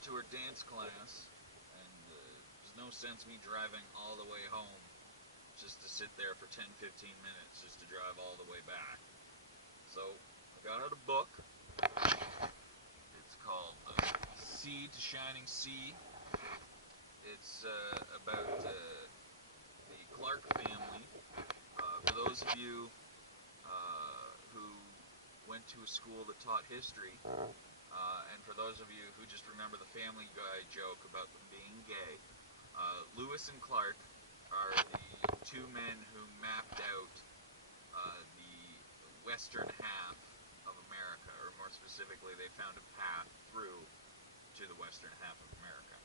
went to her dance class, and there's no sense me driving all the way home just to sit there for 10-15 minutes just to drive all the way back. So I got out a book. It's called Sea to Shining Sea. It's about the Clark family. For those of you who went to a school that taught history, and for those of you who just remember the Family Guy joke about them being gay, Lewis and Clark are the two men who mapped out the western half of America, or more specifically, they found a path through to the western half of America.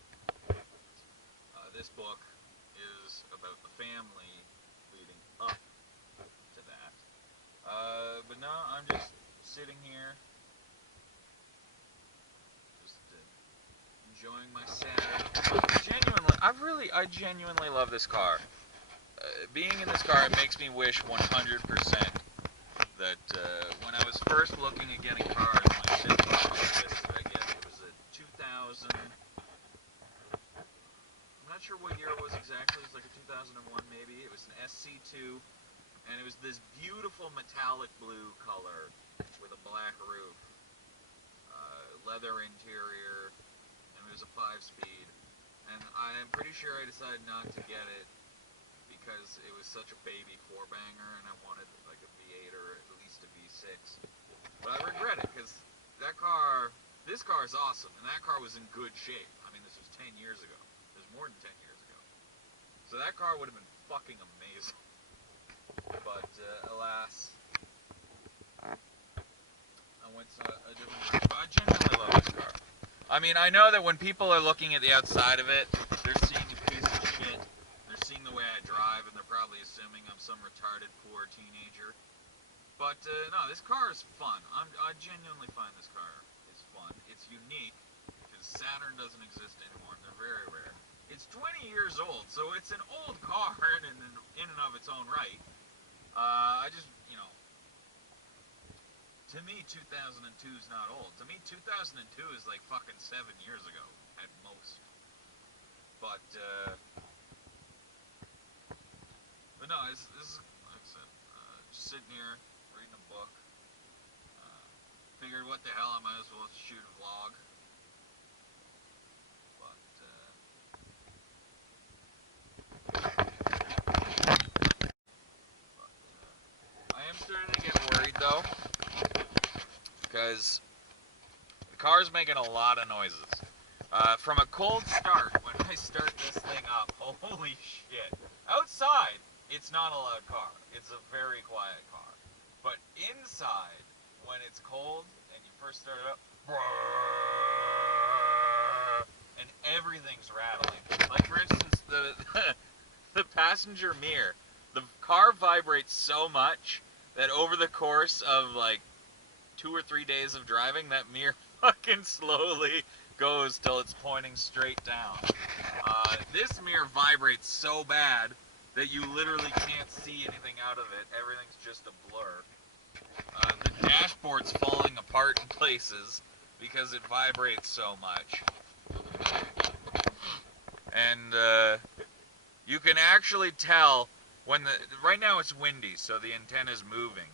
This book is about the family leading up to that. But no, I'm just sitting here, just enjoying my Saturday. I genuinely love this car. Being in this car, it makes me wish 100% that when I was first looking at getting cars, my sister suggested I get it was a 2000. I'm not sure what year it was exactly. It was like a 2001 maybe. It was an SC2, and it was this beautiful metallic blue color with a black roof, leather interior, and it was a 5-speed. And I am pretty sure I decided not to get it because it was such a baby 4-banger, and I wanted like a V8 or at least a V6. But I regret it because this car is awesome, and that car was in good shape. I mean, this was 10 years ago. It was more than 10 years ago. So that car would have been fucking amazing. But alas, I went a different route. But I genuinely love this car. I mean, I know that when people are looking at the outside of it, they're seeing a piece of shit. They're seeing the way I drive, and they're probably assuming I'm some retarded, poor teenager. But no, this car is fun. I genuinely find this car is fun. It's unique because Saturn doesn't exist anymore. They're very rare. It's 20 years old, so it's an old car in and of its own right. I just, to me, 2002 is not old. To me, 2002 is like fucking 7 years ago at most. But no, this is like I said, just sitting here reading a book. Figured, what the hell, I might as well shoot a vlog. I am starting to get worried though, because the car's making a lot of noises. From a cold start, when I start this thing up, holy shit. Outside, it's not a loud car. It's a very quiet car. But inside, when it's cold and you first start it up, and everything's rattling. Like, for instance, the passenger mirror. The car vibrates so much that over the course of like 2 or 3 days of driving, that mirror fucking slowly goes till it's pointing straight down. This mirror vibrates so bad that you literally can't see anything out of it. Everything's just a blur. The dashboard's falling apart in places because it vibrates so much. And you can actually tell when right now it's windy, so the antenna's moving,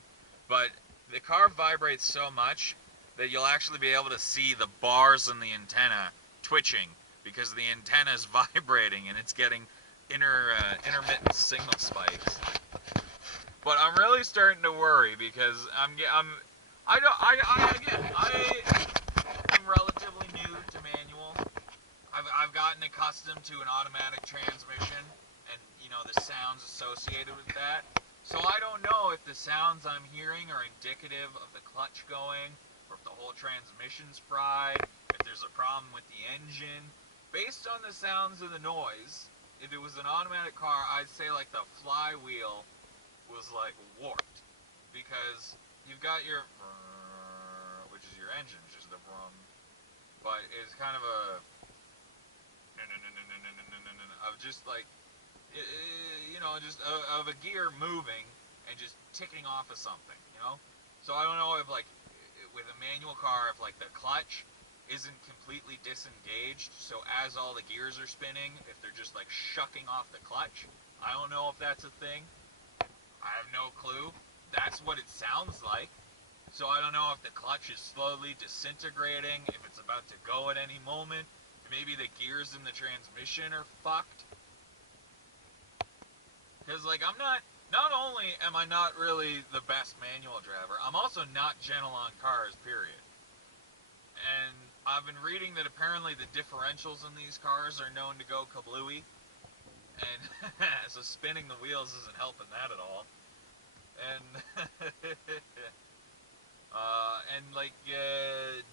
but the car vibrates so much that you'll actually be able to see the bars in the antenna twitching because the antenna is vibrating and it's getting intermittent signal spikes. But I'm really starting to worry because I'm relatively new to manual. I've gotten accustomed to an automatic transmission and, the sounds associated with that. So I don't know if the sounds I'm hearing are indicative of the clutch going, or if the whole transmission's fried, if there's a problem with the engine. Based on the sounds and the noise, if it was an automatic car, I'd say like the flywheel was like warped. Because you've got your, which is your engine, which is the brum, but it's kind of a, of just like, just of a gear moving and just ticking off of something, So I don't know if like with a manual car, if like the clutch isn't completely disengaged, so as all the gears are spinning, if they're just like shucking off the clutch. I don't know if that's a thing. I have no clue. That's what it sounds like. So I don't know if the clutch is slowly disintegrating, if it's about to go at any moment. Maybe the gears in the transmission are fucked. Because, like, not only am I not really the best manual driver, I'm also not gentle on cars, period. And I've been reading that apparently the differentials in these cars are known to go kablooey. And so spinning the wheels isn't helping that at all. And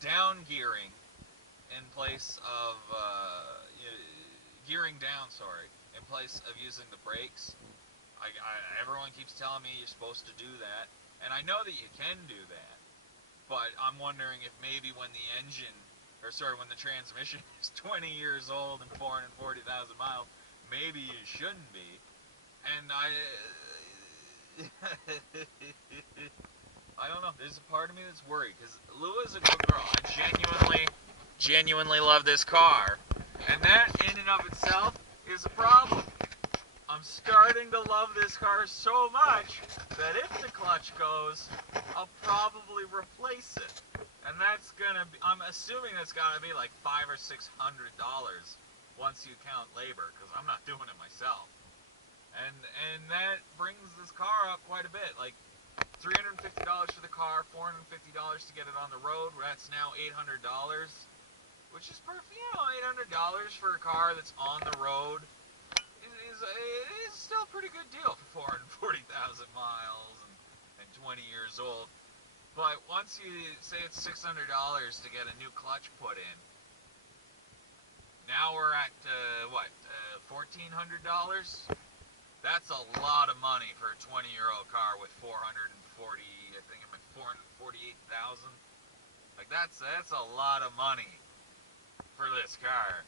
down gearing in place of gearing down, sorry, in place of using the brakes. Everyone keeps telling me you're supposed to do that, and I know that you can do that, but I'm wondering if maybe when when the transmission is 20 years old and 440,000 miles, maybe you shouldn't be. And I don't know. There's a part of me that's worried because Lua is a good girl. I genuinely love this car, and that in and of itself is a problem. I'm starting to love this car so much that if the clutch goes, I'll probably replace it, and that's gonna be. I'm assuming that's gotta be like $500 or $600 once you count labor, because I'm not doing it myself. And that brings this car up quite a bit. Like $350 for the car, $450 to get it on the road. That's now $800, which is perfect. You know, $800 for a car that's on the road is still a pretty good deal for 440,000 miles and 20 years old. But once you say it's $600 to get a new clutch put in, now we're at $1,400. That's a lot of money for a 20-year-old car with 448,000. Like that's a lot of money for this car.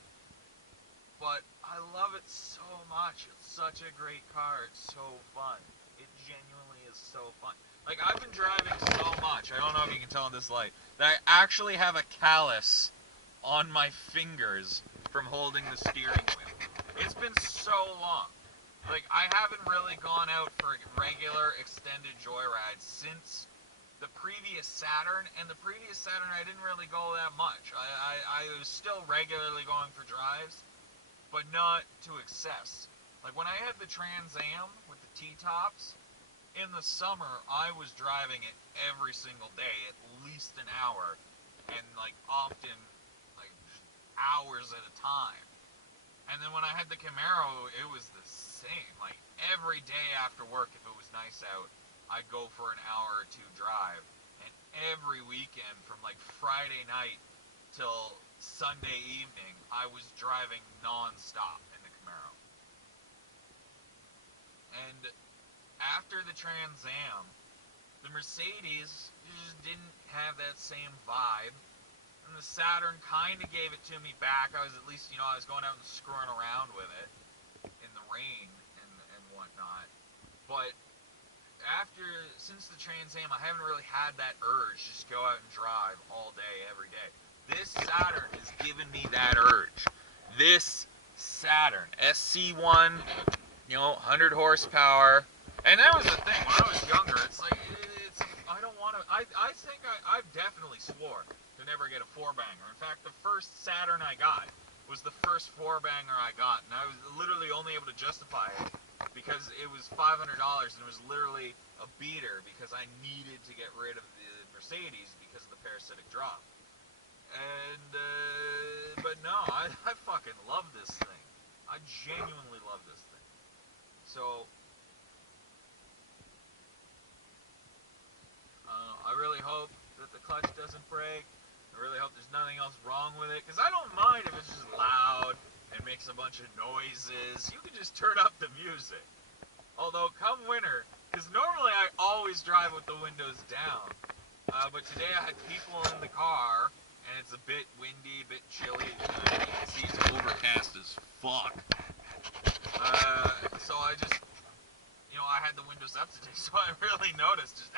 But I love it so much. It's such a great car. It's so fun. It genuinely is so fun. Like, I've been driving so much, I don't know if you can tell in this light, that I actually have a callus on my fingers from holding the steering wheel. It's been so long. Like, I haven't really gone out for regular extended joyrides since the previous Saturn, and the previous Saturn I didn't really go that much. I was still regularly going for drives, but not to excess. Like when I had the Trans Am with the T-tops, in the summer I was driving it every single day, at least an hour, and like often like hours at a time. And then when I had the Camaro, it was the same. Like every day after work, if it was nice out, I'd go for an hour or two drive. And every weekend from like Friday night till Sunday evening, I was driving non-stop in the Camaro. And after the Trans Am, the Mercedes just didn't have that same vibe. And the Saturn kind of gave it to me back. I was at least, I was going out and screwing around with it in the rain and whatnot. But since the Trans Am, I haven't really had that urge to just go out and drive all day, every day. This Saturn has given me that urge. This Saturn, SC1, 100 horsepower. And that was the thing, when I was younger, I don't want to, I think I've definitely swore to never get a four-banger. In fact, the first Saturn I got was the first four-banger I got, and I was literally only able to justify it because it was $500, and it was literally a beater because I needed to get rid of the Mercedes because of the parasitic drop. And, but no, I fucking love this thing. I genuinely love this thing. So, I really hope that the clutch doesn't break. I really hope there's nothing else wrong with it, because I don't mind if it's just loud and makes a bunch of noises. You can just turn up the music. Although, come winter, because normally I always drive with the windows down, but today I had people in the car, and it's a bit windy, a bit chilly. You can see it's overcast as fuck. So I just, I had the windows up today, so I really noticed just